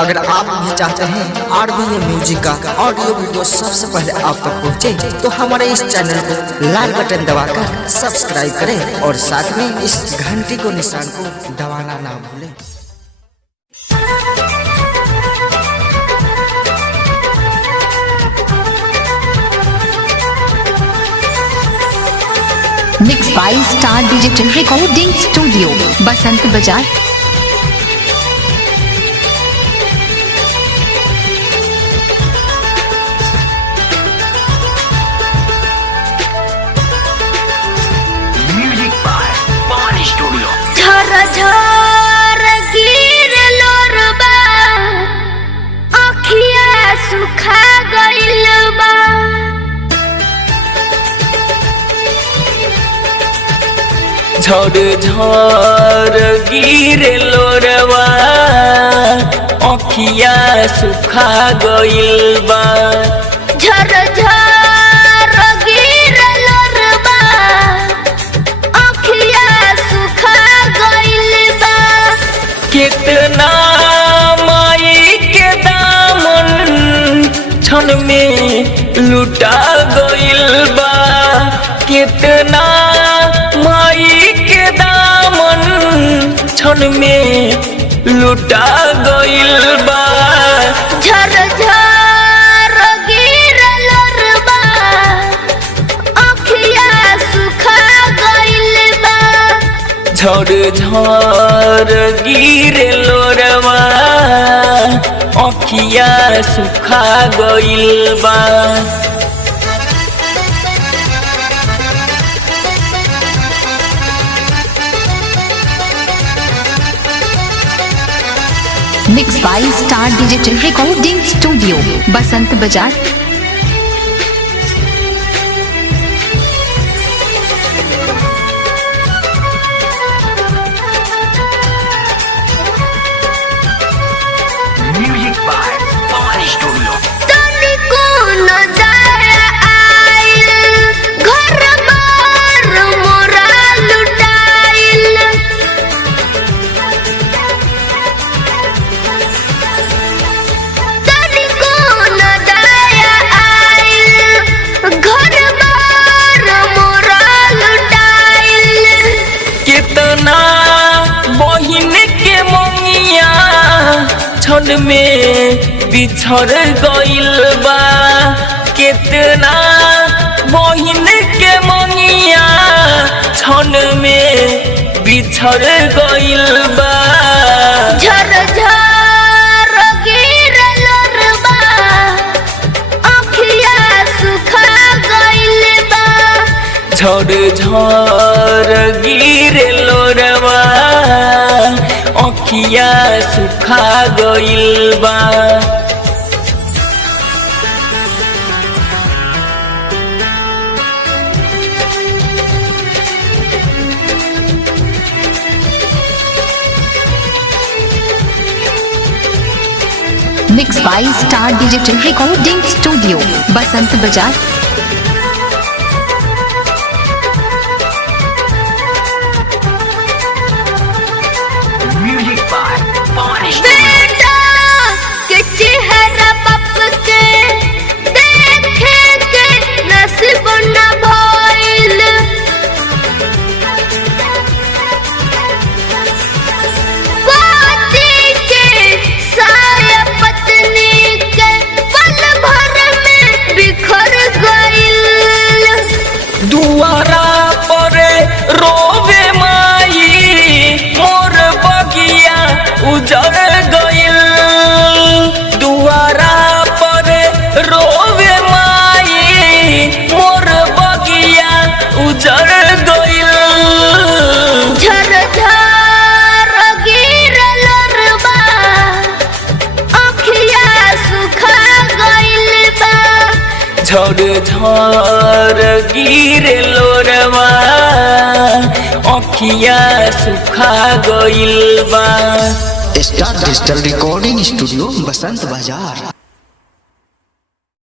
अगर आप भी चाहते हैं आरबीए म्यूजिक का ऑडियो वीडियो सबसे पहले आप तक पहुंचे, तो हमारे इस चैनल को लाल बटन दबाकर सब्सक्राइब करें और साथ में इस घंटी को निशान को दबाना ना भूलें। Mix by Star Digital Recording Studio, Basant Bazar. Music by Pani Studio. झर गिर लोरबा, अखिया सुखा गइल बा। झड़ झड़ गिरे लोरवा, अखिया सुखा गइल बा। झर झर गिर लोरबा, अखिया सुखा गइल बा। कितना माई के दामन क्षण में लुटा गइल बा। कितना माई के दामन क्षण में लुटा गइल बा। झर झर गिर लोरबा, अखिया सुखा गइल बा। झड़ झड़ गिरे लोरवा, अखिया सुखा गइल बा। Mix by Star Digital Recording Studio, Basant Bazar. Music by Pani Studio. तनिको न दया आइल, घर बार मोरा लुटाइल। तनिको न दया आइल, घर बार मोरा लुटाइल। कितना बहिन के मंगिया क्षण में बिछड़ गइल बा। कितना बहिन के मंगिया क्षण में बिछड़ गइल बा। झर झर गिर लोरबा, अखिया सुखा गइल बा। झड़ झड़ गिरे लोरवा, अखिया सुखा गइल बा। Mix by Star Digital Recording Studio, Basant Bazar. Music by Pani Studio. बेटा के चेहरा बाप के देखे के नसीब न भइल। पति के साया पत्नी के पल भर में बिखर गइल। दुआरा पर रोवे माई, मोर बगिया उजड़ गइल। दुआरा पर रोवे माई, मोर बगिया उजड़ गइल। झर झर गिर लोरबा, अखिया सुखा गइल बा। झड़ झड़ गिरे लोरवा, अखिया सुखा गइल बा। Star Digital Recording Studio, Basant बाजार।